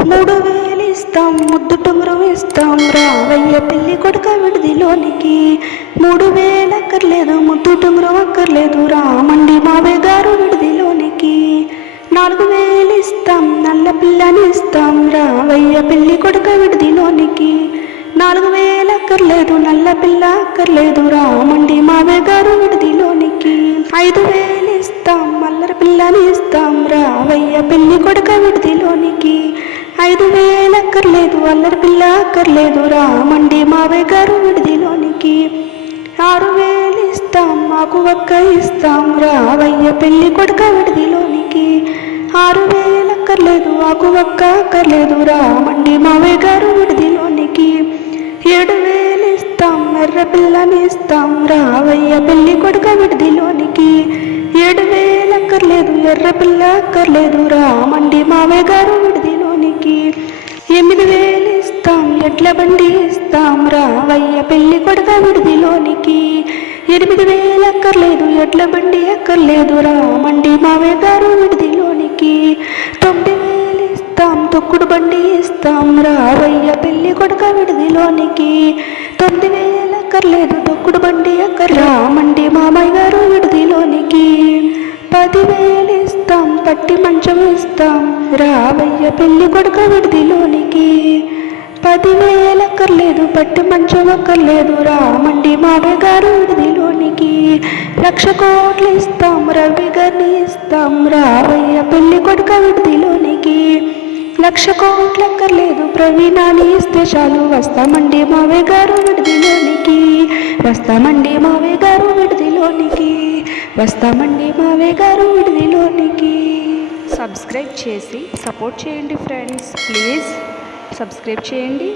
3000 ఇస్తాం ముద్దు టుంగరం ఇస్తాం రావయ్య పెళ్లి కొడుక విడిదిలోనికి. 3000 అక్కర్లేదు ముద్దు టుంగరం అక్కర్లేదు రామండి మావయ్య గారు విడిదిలోనికి. 4000 ఇస్తాం నల్ల పిల్లని ఇస్తాం రావయ్య పెళ్లి కొడుక విడిదిలోనికి. 4000 అక్కర్లేదు నల్ల పిల్ల అక్కర్లేదు రామండి మావయ్య గారు విడిదిలోనికి. 5000 ఇస్తాం మల్లర పిల్లని ఇస్తాం రావయ్య పెళ్లి కొడుక విడిదిలోనికి. 5000 అక్కర్లేదు అల్లరి పిల్ల అక్కర్లేదు రామండి మావయ్య గారు విడిదిలోనికి. 6000 ఇస్తాం మాకు ఒక్క ఇస్తాం రావయ్య పెళ్లి కొడుక విడిదిలోనికి. 6000 అక్కర్లేదు ఆకు ఒక్క అక్కర్లేదు రామండి మావయ్య గారు విడిదిలోనికి. 7000 ఇస్తాం ఎర్ర పిల్లని ఇస్తాం రావయ్య పెళ్లి కొడుక విడిదిలోనికి. 7000 అక్కర్లేదు ఎర్ర పిల్ల అక్కర్లేదు రామండి మావయ్య గారు విడిదిలోనికి. 8000 ఇస్తాం ఎడ్ల బండి ఇస్తాం రావయ్య పెళ్లి కొడుక విడిదిలోనికి. 8000 అక్కర్లేదు ఎడ్ల బండి అక్కర్లేదు రామండి మావయ్య గారు విడిదిలోనికి. 9000 ఇస్తాం తొక్కుడు బండి ఇస్తాం రావయ్య పెళ్లి కొడుక విడిదిలోనికి. 9000 అక్కర్లేదు తొక్కుడు బండి అక్కర్లేదు రామండి మామయ్య గారు విడిదిలోనికి. 10,000 ఇస్తాం పట్టి మంచం ఇస్తాం రావయ్య పెళ్లి కొడుక విడిదిలోనికి. 10,000 అక్కర్లేదు పట్టి మంచం అక్కర్లేదు రామండి మావయ్య గారు విడిదిలోనికి. 1,00,000 కోట్లు ఇస్తాం రవి గారిని ఇస్తాం రావయ్య పెళ్లి కొడుక విడిదిలోనికి. 1,00,000 కోట్లు అక్కర్లేదు ప్రవీణాన్ని ఇస్తే చాలు వస్తామండి మావయ్య గారు విడిదిలోనికి. వస్తామండి మావయ్య గారు విడిదిలోనికి. వస్తామండి మావయ్య గారు విడిదిలోనికి. సబ్స్క్రైబ్ చేసి సపోర్ట్ చేయండి ఫ్రెండ్స్, ప్లీజ్ సబ్స్క్రైబ్ చేయండి.